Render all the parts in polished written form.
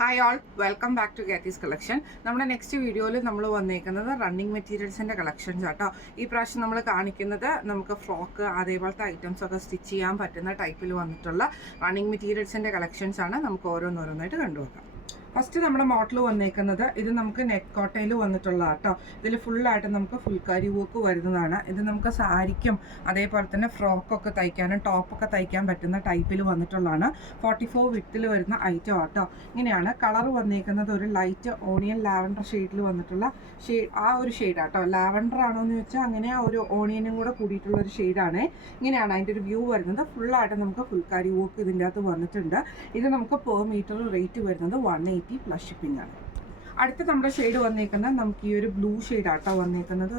Hi all, welcome back to ഗാറ്റീസ് collection. നമ്മുടെ next വീഡിയോയിൽ നമ്മൾ വന്നേക്കുന്നത് റണ്ണിങ് മെറ്റീരിയൽസിൻ്റെ കളക്ഷൻസ് ആട്ടോ. ഈ പ്രാവശ്യം നമ്മൾ കാണിക്കുന്നത് നമുക്ക് ഫ്രോക്ക് അതേപോലത്തെ ഐറ്റംസ് ഒക്കെ സ്റ്റിച്ച് ചെയ്യാൻ പറ്റുന്ന ടൈപ്പിൽ വന്നിട്ടുള്ള റണ്ണിങ് മെറ്റീരിയൽസിൻ്റെ കളക്ഷൻസ് ആണ്. നമുക്ക് ഓരോന്നോരോന്നായിട്ട് കണ്ടുപോകാം. ഫസ്റ്റ് നമ്മുടെ മോഡൽ വന്നേക്കുന്നത് ഇത് നമുക്ക് നെറ്റ് കോട്ടയിൽ വന്നിട്ടുള്ള കേട്ടോ. ഇതിൽ ഫുള്ളായിട്ട് നമുക്ക് ഫുൾക്കാരി വർക്ക് വരുന്നതാണ്. ഇത് നമുക്ക് സാരിക്കും അതേപോലെ തന്നെ ഫ്രോക്കൊക്കെ തയ്ക്കാനും ടോപ്പൊക്കെ തയ്ക്കാൻ പറ്റുന്ന ടൈപ്പിൽ വന്നിട്ടുള്ളതാണ്. 44 വിത്തിൽ വരുന്ന ഐറ്റം ആട്ടോ. ഇങ്ങനെയാണ് കളർ വന്നേക്കുന്നത്. ഒരു ലൈറ്റ് ഓണിയൻ ലാവൻഡർ ഷെയ്ഡിൽ വന്നിട്ടുള്ള ആ ഒരു ഷെയ്ഡ് ആട്ടോ. ലാവൻഡർ ആണോ എന്ന് വെച്ചാൽ അങ്ങനെ ആ ഒരു ഓണിയനും കൂടെ കൂടിയിട്ടുള്ള ഒരു ഷെയ്ഡാണ്. ഇങ്ങനെയാണ് അതിൻ്റെ ഒരു വ്യൂ വരുന്നത്. ഫുള്ളായിട്ട് നമുക്ക് ഫുൾക്കാരി വർക്ക് ഇതിൻ്റെ അകത്ത് വന്നിട്ടുണ്ട്. ഇത് നമുക്ക് പെർ മീറ്റർ റേറ്റ് വരുന്നത് 180 പ്ലസ് ഷിപ്പിംഗ് ആണ്. അടുത്ത നമ്മുടെ ഷെയ്ഡ് വന്നേക്കുന്നത് നമുക്ക് ഈ ഒരു ബ്ലൂ ഷെയ്ഡ് ആട്ടോ വന്നേക്കുന്നത്.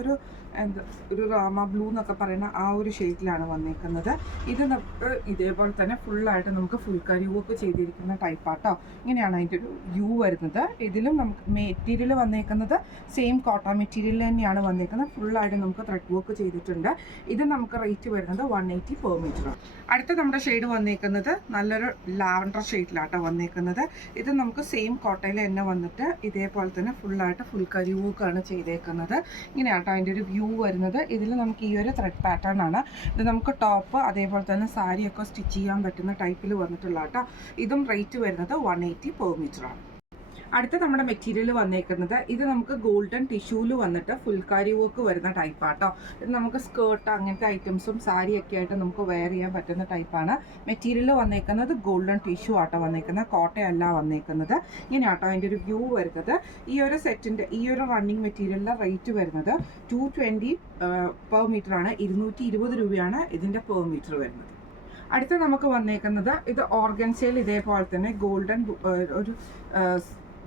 ഒരു റാമ ബ്ലൂ എന്നൊക്കെ പറയുന്ന ആ ഒരു ഷെയ്ഡിലാണ് വന്നേക്കുന്നത്. ഇത് നമുക്ക് ഇതേപോലെ തന്നെ ഫുള്ളായിട്ട് നമുക്ക് ഫുൾക്കാരി വർക്ക് ചെയ്തിരിക്കുന്ന ടൈപ്പാട്ടോ. ഇങ്ങനെയാണ് അതിൻ്റെ ഒരു വ്യൂ വരുന്നത്. ഇതിലും നമുക്ക് മെറ്റീരിയൽ വന്നേക്കുന്നത് സെയിം കോട്ടൺ മെറ്റീരിയൽ തന്നെയാണ് വന്നേക്കുന്നത്. ഫുള്ളായിട്ട് നമുക്ക് ത്രെഡ് വർക്ക് ചെയ്തിട്ടുണ്ട്. ഇത് നമുക്ക് റേറ്റ് വരുന്നത് 180 പെർ മീറ്ററാണ്. അടുത്ത നമ്മുടെ ഷെയ്ഡ് വന്നേക്കുന്നത് നല്ലൊരു ലാവൻഡർ ഷെയ്ഡിലാട്ടോ വന്നേക്കുന്നത്. ഇത് നമുക്ക് സെയിം കോട്ടയിൽ തന്നെ വന്നിട്ട് ഇതേപോലെ തന്നെ ഫുള്ളായിട്ട് ഫുൾക്കാരി വർക്കാണ് ചെയ്തേക്കുന്നത്. ഇങ്ങനെയാട്ടോ അതിൻ്റെ ഒരു വ്യൂ വരുന്നത്. ഇതിൽ നമുക്ക് ഈ ഒരു ത്രെഡ് പാറ്റേൺ ആണ്. ഇത് നമുക്ക് ടോപ്പ് അതേപോലെ തന്നെ സാരിയൊക്കെ സ്റ്റിച്ച് ചെയ്യാൻ പറ്റുന്ന ടൈപ്പിൽ വന്നിട്ടുള്ള കേട്ടോ. ഇതും റേറ്റ് വരുന്നത് 180 പെർ മീറ്ററാണ്. അടുത്ത നമ്മുടെ മെറ്റീരിയൽ വന്നേക്കുന്നത് ഇത് നമുക്ക് ഗോൾഡൻ ടിഷ്യൂവിൽ വന്നിട്ട് ഫുൾക്കാരി വർക്ക് വരുന്ന ടൈപ്പാട്ടോ. ഇത് നമുക്ക് സ്കേർട്ട് അങ്ങനത്തെ ഐറ്റംസും സാരിയൊക്കെ ആയിട്ട് നമുക്ക് വെയർ ചെയ്യാൻ പറ്റുന്ന ടൈപ്പാണ്. മെറ്റീരിയൽ വന്നേക്കുന്നത് ഗോൾഡൻ ടിഷ്യൂ ആട്ടോ വന്നേക്കുന്നത്, കോട്ടയല്ല വന്നേക്കുന്നത്. ഇങ്ങനെയാട്ടോ അതിൻ്റെ ഒരു വ്യൂ വരുന്നത്. ഈ ഒരു സെറ്റിൻ്റെ ഈ ഒരു റണ്ണിങ് മെറ്റീരിയലിൻ്റെ റേറ്റ് വരുന്നത് 220 പെർ മീറ്റർ ആണ്. 220 രൂപയാണ് ഇതിൻ്റെ പെർ മീറ്റർ വരുന്നത്. അടുത്ത നമുക്ക് വന്നേക്കുന്നത് ഇത് ഓർഗൻസയിൽ ഇതേപോലെ തന്നെ ഗോൾഡൻ ഒരു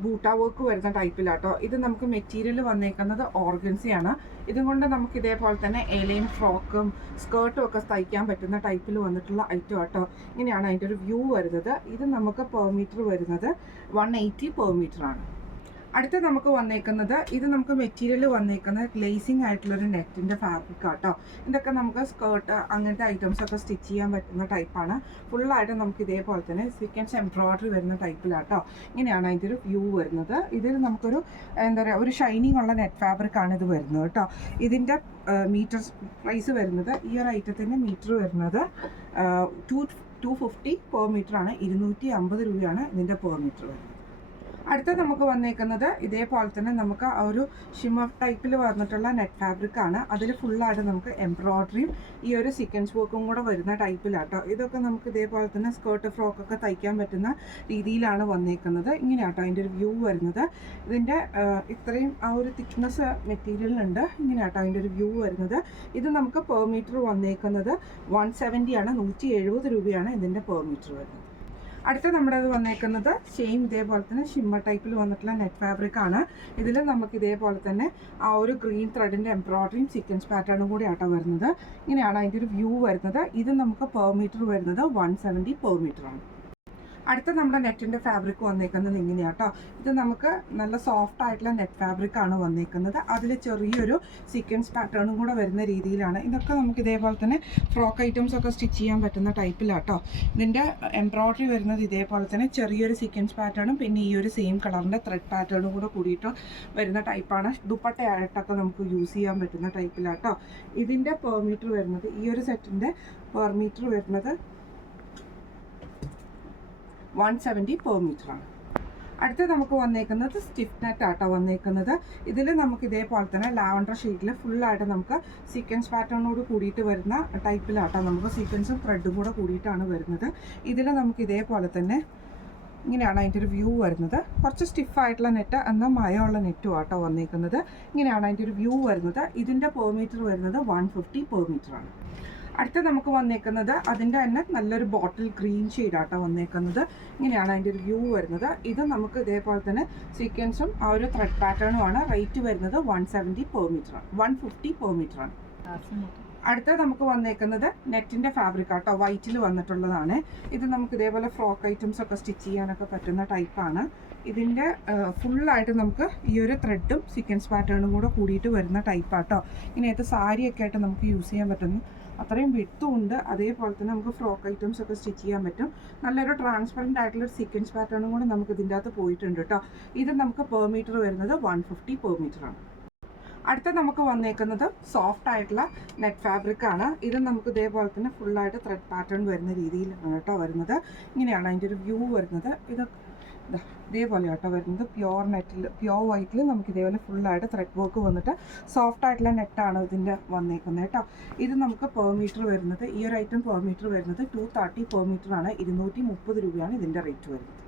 ബൂട്ട വർക്ക് വരുന്ന ടൈപ്പിലാട്ടോ. ഇത് നമുക്ക് മെറ്റീരിയൽ വന്നേക്കുന്നത് ഓർഗൻസിയാണ്. ഇതും കൊണ്ട് നമുക്ക് ഇതേപോലെ തന്നെ എലൈൻ ഫ്രോക്കും സ്കേർട്ടും ഒക്കെ തയ്ക്കാൻ പറ്റുന്ന ടൈപ്പിൽ വന്നിട്ടുള്ള ഐറ്റം ആട്ടോ. ഇങ്ങനെയാണ് അതിൻ്റെ ഒരു വ്യൂ വരുന്നത്. ഇത് നമുക്ക് പെർ മീറ്റർ വരുന്നത് 180 പെർ മീറ്റർ ആണ്. അടുത്ത നമുക്ക് വന്നേക്കുന്നത് ഇത് നമുക്ക് മെറ്റീരിയൽ വന്നേക്കുന്നത് ഗ്ലേസിങ് ആയിട്ടുള്ളൊരു നെറ്റിൻ്റെ ഫാബ്രിക് ആട്ടോ. ഇതൊക്കെ നമുക്ക് സ്കേർട്ട് അങ്ങനത്തെ ഐറ്റംസ് ഒക്കെ സ്റ്റിച്ച് ചെയ്യാൻ പറ്റുന്ന ടൈപ്പാണ്. ഫുള്ളായിട്ട് നമുക്ക് ഇതേപോലെ തന്നെ സീക്വൻസ് എംബ്രോയ്ഡറി വരുന്ന ടൈപ്പിലാട്ടോ. ഇങ്ങനെയാണ് അതിൻ്റെ ഒരു വ്യൂ വരുന്നത്. ഇതിൽ നമുക്കൊരു എന്താ പറയുക ഒരു ഷൈനിങ് ഉള്ള നെറ്റ് ഫാബ്രിക് ആണ് ഇത് വരുന്നത് കേട്ടോ. ഇതിൻ്റെ മീറ്റർ പ്രൈസ് വരുന്നത് ഈ ഒരു ഐറ്റത്തിൻ്റെ മീറ്റർ വരുന്നത് 250 പെർ മീറ്റർ ആണ്. 250 രൂപയാണ് ഇതിൻ്റെ പെർ മീറ്റർ വരുന്നത്. അടുത്ത നമുക്ക് വന്നേക്കുന്നത് ഇതേപോലെ തന്നെ നമുക്ക് ആ ഒരു ഷിമ്മർ ടൈപ്പിൽ വന്നിട്ടുള്ള നെറ്റ് ഫാബ്രിക് ആണ്. അതിൽ ഫുള്ളായിട്ട് നമുക്ക് എംബ്രോയ്ഡറിയും ഈ ഒരു സീക്വൻസ് വർക്കും കൂടെ വരുന്ന ടൈപ്പിലാട്ടോ. ഇതൊക്കെ നമുക്ക് ഇതേപോലെ തന്നെ സ്കേർട്ട് ഫ്രോക്കൊക്കെ തയ്ക്കാൻ പറ്റുന്ന രീതിയിലാണ് വന്നേക്കുന്നത്. ഇങ്ങനെയാട്ടോ അതിൻ്റെ ഒരു വ്യൂ വരുന്നത്. ഇതിൻ്റെ ഇത്രയും ആ ഒരു തിക്നെസ് മെറ്റീരിയലുണ്ട്. ഇങ്ങനെയാട്ടോ അതിൻ്റെ ഒരു വ്യൂ വരുന്നത്. ഇത് നമുക്ക് പെർ മീറ്റർ വന്നേക്കുന്നത് 170 ആണ്. 170 രൂപയാണ് ഇതിൻ്റെ പെർ മീറ്റർ വരുന്നത്. അടുത്ത നമ്മുടെ അത് വന്നേക്കുന്നത് സെയിം ഇതേപോലെ തന്നെ ഷിമ്മർ ടൈപ്പിൽ വന്നിട്ടുള്ള നെറ്റ് ഫാബ്രിക് ആണ്. ഇതിൽ നമുക്ക് ഇതേപോലെ തന്നെ ആ ഒരു ഗ്രീൻ ത്രെഡിൻ്റെ എംബ്രോയ്ഡറിയും സീക്വൻസ് പാറ്റേണും കൂടി ആട്ടോ വരുന്നത്. ഇങ്ങനെയാണ് അതിൻ്റെ ഒരു വ്യൂ വരുന്നത്. ഇത് നമുക്ക് പെർ മീറ്റർ വരുന്നത് 170 പെർ മീറ്റർ ആണ്. അടുത്ത നമ്മുടെ നെറ്റിൻ്റെ ഫാബ്രിക് വന്നേക്കുന്നത് ഇങ്ങനെയാട്ടോ. ഇത് നമുക്ക് നല്ല സോഫ്റ്റ് ആയിട്ടുള്ള നെറ്റ് ഫാബ്രിക് ആണ് വന്നേക്കുന്നത്. അതിൽ ചെറിയൊരു സീക്വൻസ് പാറ്റേണും കൂടെ വരുന്ന രീതിയിലാണ്. ഇതൊക്കെ നമുക്ക് ഇതേപോലെ തന്നെ ഫ്രോക്ക് ഐറ്റംസ് ഒക്കെ സ്റ്റിച്ച് ചെയ്യാൻ പറ്റുന്ന ടൈപ്പിലാട്ടോ. ഇതിൻ്റെ എംബ്രോയ്ഡറി വരുന്നത് ഇതേപോലെ തന്നെ ചെറിയൊരു സീക്വൻസ് പാറ്റേണും പിന്നെ ഈ ഒരു സെയിം കളറിൻ്റെ ത്രെഡ് പാറ്റേണും കൂടെ കൂടിയിട്ട് വരുന്ന ടൈപ്പാണ്. ദുപ്പട്ടയായിട്ടൊക്കെ നമുക്ക് യൂസ് ചെയ്യാൻ പറ്റുന്ന ടൈപ്പിലാട്ടോ. ഇതിൻ്റെ പെർ മീറ്റർ വരുന്നത് ഈ ഒരു സെറ്റിൻ്റെ പെർ മീറ്റർ വരുന്നത് 170 പെർ മീറ്റർ ആണ്. അടുത്ത നമുക്ക് വന്നേക്കുന്നത് സ്റ്റിഫ് നെറ്റ് ആട്ടോ വന്നേക്കുന്നത്. ഇതിൽ നമുക്ക് ഇതേപോലെ തന്നെ ലാവൻഡർ ഷെയ്ഡിൽ ഫുള്ളായിട്ട് നമുക്ക് സീക്വൻസ് പാറ്റേണോട് കൂടിയിട്ട് വരുന്ന ടൈപ്പിലാട്ടോ. നമുക്ക് സീക്വൻസും ത്രെഡും കൂടെ കൂടിയിട്ടാണ് വരുന്നത്. ഇതിൽ നമുക്ക് ഇതേപോലെ തന്നെ ഇങ്ങനെയാണ് അതിൻ്റെ ഒരു വ്യൂ വരുന്നത്. കുറച്ച് സ്റ്റിഫായിട്ടുള്ള നെറ്റ് എന്നാൽ മയമുള്ള നെറ്റും ആട്ടോ വന്നേക്കുന്നത്. ഇങ്ങനെയാണ് അതിൻ്റെ ഒരു വ്യൂ വരുന്നത്. ഇതിൻ്റെ പെർ മീറ്റർ വരുന്നത് 150 പെർ മീറ്റർ ആണ്. അടുത്ത നമുക്ക് വന്നേക്കുന്നത് അതിൻ്റെ തന്നെ നല്ലൊരു ബോട്ടിൽ ഗ്രീൻ ഷെയ്ഡാട്ടോ വന്നേക്കുന്നത്. ഇങ്ങനെയാണ് അതിൻ്റെ ഒരു വ്യൂ വരുന്നത്. ഇത് നമുക്ക് ഇതേപോലെ തന്നെ സീക്വൻസും ആ ഒരു ത്രെഡ് പാറ്റേണുമാണ്. റേറ്റ് വരുന്നത് 170 പെർ മീറ്റർ ആണ്. 150 പെർ മീറ്റർ ആണ്. അടുത്ത നമുക്ക് വന്നേക്കുന്നത് നെറ്റിൻ്റെ ഫാബ്രിക് ആട്ടോ. വൈറ്റിൽ വന്നിട്ടുള്ളതാണ്. ഇത് നമുക്ക് ഇതേപോലെ ഫ്രോക്ക് ഐറ്റംസ് ഒക്കെ സ്റ്റിച്ച് ചെയ്യാനൊക്കെ പറ്റുന്ന ടൈപ്പാണ്. ഇതിൻ്റെ ഫുള്ളായിട്ട് നമുക്ക് ഈ ഒരു ത്രെഡും സീക്വൻസ് പാറ്റേണും കൂടെ കൂടിയിട്ട് വരുന്ന ടൈപ്പാട്ടോ. ഇങ്ങനത്തെ സാരിയൊക്കെ ആയിട്ട് നമുക്ക് യൂസ് ചെയ്യാൻ പറ്റുന്ന അത്രയും വിട്ടും ഉണ്ട്. അതേപോലെ തന്നെ നമുക്ക് ഫ്രോക്ക് ഐറ്റംസ് ഒക്കെ സ്റ്റിച്ച് ചെയ്യാൻ പറ്റും. നല്ലൊരു ട്രാൻസ്പെറൻറ്റ് ആയിട്ടുള്ള സീക്വൻസ് പാറ്റേണും കൂടെ നമുക്ക് ഇതിൻ്റെ അകത്ത് പോയിട്ടുണ്ട് കേട്ടോ. ഇത് നമുക്ക് പെർ മീറ്റർ വരുന്നത് 150 പെർ മീറ്റർ ആണ്. അടുത്ത നമുക്ക് വന്നേക്കുന്നത് സോഫ്റ്റ് ആയിട്ടുള്ള നെറ്റ് ഫാബ്രിക് ആണ്. ഇത് നമുക്ക് ഇതേപോലെ തന്നെ ഫുള്ളായിട്ട് ത്രെഡ് പാറ്റേൺ വരുന്ന രീതിയിലാണ് കേട്ടോ വരുന്നത്. ഇങ്ങനെയാണ് അതിൻ്റെ ഒരു വ്യൂ വരുന്നത്. ഇത് ഇതേപോലെ കേട്ടോ വരുന്നത്. പ്യുവർ നെറ്റിൽ, പ്യുവർ വൈറ്റിൽ നമുക്ക് ഇതേപോലെ ഫുള്ളായിട്ട് ത്രെഡ് വർക്ക് വന്നിട്ട് സോഫ്റ്റ് ആയിട്ടുള്ള നെറ്റാണ് ഇതിൻ്റെ വന്നേക്കുന്നത് കേട്ടോ. ഇത് നമുക്ക് പെർ മീറ്റർ വരുന്നത്, ഈ ഒരു ഐറ്റം പെർ മീറ്റർ വരുന്നത് 230 പെർ മീറ്റർ ആണ്. 230 രൂപയാണ് ഇതിൻ്റെ റേറ്റ് വരുന്നത്.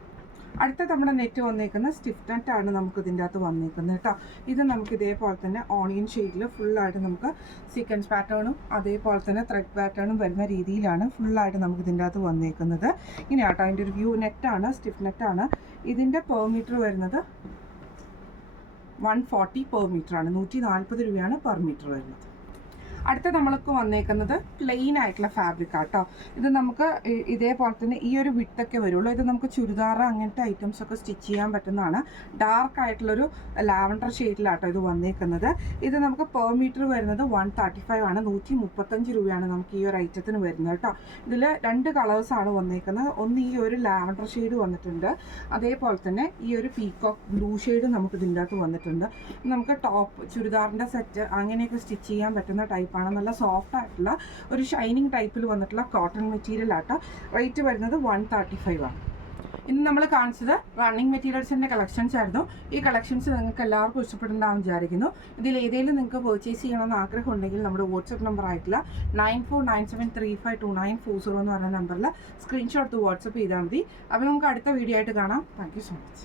അടുത്ത നമ്മുടെ നെറ്റ് വന്നേക്കുന്നത് സ്റ്റിഫ് നെറ്റ് ആണ് നമുക്ക് ഇതിൻ്റെ അകത്ത് വന്നേക്കുന്നത് കേട്ടോ. ഇത് നമുക്ക് ഇതേപോലെ തന്നെ ഓണിയൻ ഷെയ്ഡിൽ ഫുള്ളായിട്ട് നമുക്ക് സീക്വൻസ് പാറ്റേണും അതേപോലെ തന്നെ ത്രെഡ് പാറ്റേണും വരുന്ന രീതിയിലാണ് ഫുള്ളായിട്ട് നമുക്ക് ഇതിൻ്റെ അകത്ത് വന്നേക്കുന്നത്. ഇങ്ങനെ കേട്ടോ അതിൻ്റെ ഒരു വ്യൂ. നെറ്റാണ്, സ്റ്റിഫ് നെറ്റാണ്. ഇതിൻ്റെ പെർ മീറ്റർ വരുന്നത് 140 പെർ മീറ്റർ ആണ്. 140 രൂപയാണ് പെർ മീറ്റർ വരുന്നത്. അടുത്ത നമ്മൾക്ക് വന്നേക്കുന്നത് പ്ലെയിൻ ആയിട്ടുള്ള ഫാബ്രിക് ആട്ടോ. ഇത് നമുക്ക് ഇതേപോലെ തന്നെ ഈ ഒരു വിട്ടൊക്കെ വരുള്ളൂ. ഇത് നമുക്ക് ചുരിദാർ അങ്ങനത്തെ ഐറ്റംസ് ഒക്കെ സ്റ്റിച്ച് ചെയ്യാൻ പറ്റുന്നതാണ്. ഡാർക്ക് ആയിട്ടുള്ളൊരു ലാവൻഡർ ഷെയ്ഡിലാട്ടോ ഇത് വന്നേക്കുന്നത്. ഇത് നമുക്ക് പെർ മീറ്റർ വരുന്നത് 135 ആണ്. 135 രൂപയാണ് നമുക്ക് ഈ ഒരു ഐറ്റത്തിന് വരുന്നത് കേട്ടോ. ഇതിൽ 2 കളേഴ്സാണ് വന്നേക്കുന്നത്. ഒന്ന് ഈ ഒരു ലാവൻഡർ ഷെയ്ഡ് വന്നിട്ടുണ്ട്, അതേപോലെ തന്നെ ഈ ഒരു പീകോക്ക് ബ്ലൂ ഷെയ്ഡ് നമുക്ക് ഇതിൻ്റെ അകത്ത് വന്നിട്ടുണ്ട്. നമുക്ക് ടോപ്പ്, ചുരിദാറിൻ്റെ സെറ്റ് അങ്ങനെയൊക്കെ സ്റ്റിച്ച് ചെയ്യാൻ പറ്റുന്ന ടൈപ്പ്. നല്ല സോഫ്റ്റ് ആയിട്ടുള്ള ഒരു ഷൈനിങ് ടൈപ്പിൽ വന്നിട്ടുള്ള കോട്ടൺ മെറ്റീരിയൽ ആട്ടോ. റേറ്റ് വരുന്നത് 135 ആണ്. ഇന്ന് നമ്മൾ കാണിച്ചത് റണ്ണിങ് മെറ്റീരിയൽസിൻ്റെ കളക്ഷൻസ് ആയിരുന്നു. ഈ കളക്ഷൻസ് നിങ്ങൾക്ക് എല്ലാവർക്കും ഇഷ്ടപ്പെടുന്നതാണെന്ന് വിചാരിക്കുന്നു. ഇതിൽ ഏതെങ്കിലും നിങ്ങൾക്ക് പർച്ചേസ് ചെയ്യണമെന്ന് ആഗ്രഹം ഉണ്ടെങ്കിൽ നമ്മുടെ വാട്സപ്പ് നമ്പർ ആയിട്ടുള്ള 9497352940 എന്ന് പറയുന്ന നമ്പറിൽ സ്ക്രീൻഷോട്ട് വാട്സപ്പ് ചെയ്താൽ മതി. അപ്പോൾ നമുക്ക് അടുത്ത വീഡിയോ ആയിട്ട് കാണാം. Thank you so much.